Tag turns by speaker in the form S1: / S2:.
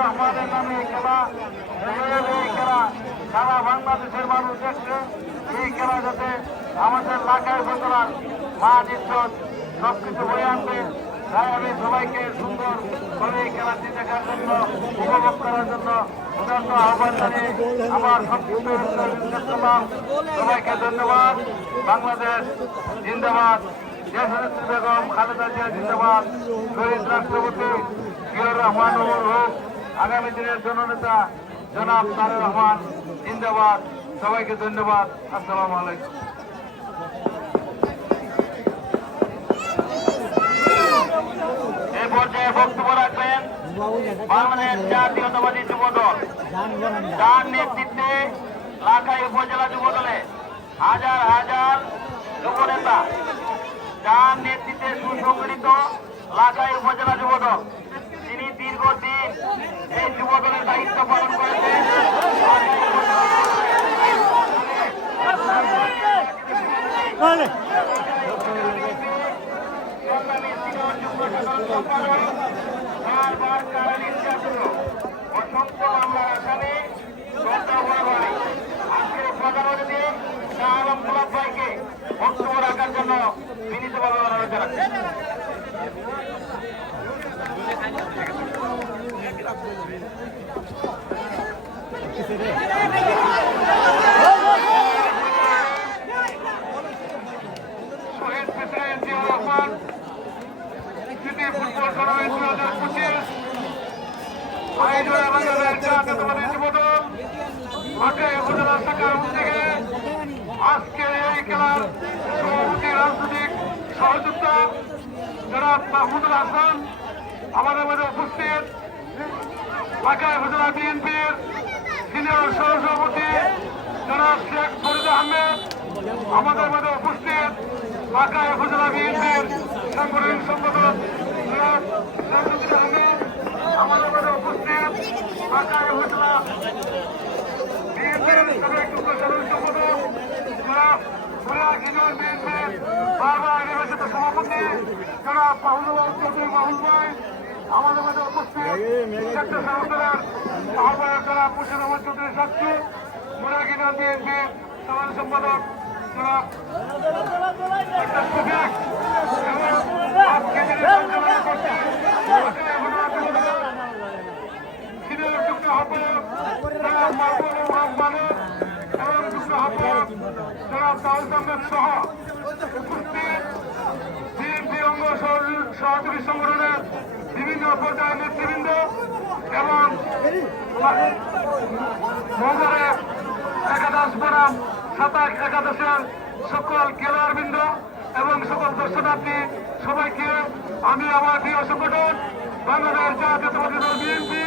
S1: রহমানের নামে খেলা এই খেলা, সারা বাংলাদেশের মানুষ দেখছে, এই যাতে আমাদের মাঠ, ইজ্জত সব কিছু বয়ে আনবে তাই সবাইকে সুন্দর করে এই খেলাটি দেখার জন্য, উপভোগ করার জন্য উদাহরণ আহ্বান জানিয়ে আমার সবাইকে ধন্যবাদ। বাংলাদেশ জিন্দাবাদ। দেশনেত্রী বেগম খালেদা জিয়া জিন্দাবাদ। শহীদ রাষ্ট্রপতি জিয়াউর রহমান হোক আগামী দিনের জননেতা জনাব তারেক রহমান, জিন্দাবাদ। সবাইকে ধন্যবাদ। আসসালামু আলাইকুম। নেতৃত্বে লাখাই উপজেলা যুব দলে হাজার হাজার নেতৃত্বে সুসংগঠিত লাখাই উপজেলা যুব দল দীর্ঘদিন এই যুব দলের দায়িত্ব পালন করেছেন। অসংখ্য মামলার আসামি আজকের প্রধান অতিথি শাহ আলম গোলাপ ভাইকে বক্তব্য রাখার জন্য বিনীতভাবে অনুরোধ জানাচ্ছি আজকে এই খেলার সভাপতি রাজনৈতিক সহযোগিতা জনাব মাহমুদুল হাসান আমাদের মধ্যে উপস্থিত ঢাকায় উপজেলা বিএনপির সিনিয়র সহসভাপতি জনাব শেখ ফরিদ আহমেদ, আমাদের মধ্যে উপস্থিত ঢাকা উপজেলা বিএনপির সাংগঠনিক সম্পাদক জনাব শামসুদ্দিন আহমেদ, আমাদের মধ্যে উপস্থিত ঢাকা উপজেলা বিএনপির সাবেক সাধারণ জনাব বিএনপির বারবার নির্বাচিত ভাই আমাদের মধ্যে উপস্থিত আহ্বায়ক জনাব মুর্শিদ আহমদ চৌধুরী সাক্ষী ভোলা ইউনিয়ন বিএনপির সাধারণ সম্পাদক তাউল আহমেদ সহ উপস্থিত। বিএনপি অঙ্গ সহযোগী সংগঠনের পর্যায়ের নেতৃবৃন্দ এবং একাদশ বনাম সাতাশ একাদশের সকল খেলোয়াড়বৃন্দ এবং সকল দর্শনার্থী সবাইকে আমি আমার প্রিয় সংগঠন বাংলাদেশ জাতীয় বিএনপি